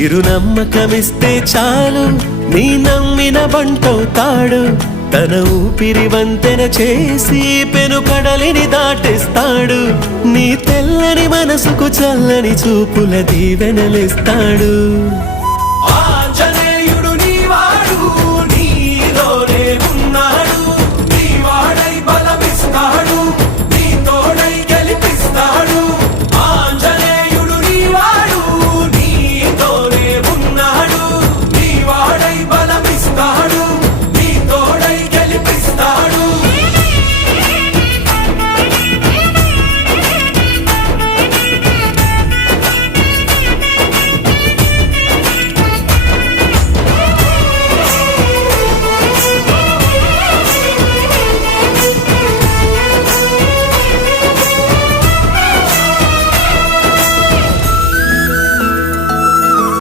చిరు నమ్మకమిస్తే చాలు నీ నమ్మిన బంటవుతాడు తన ఊపిరి వంతెన చేసి పెను కడలిని దాటేస్తాడు నీ తెల్లని మనసుకు చల్లని చూపుల దీవెనలిస్తాడు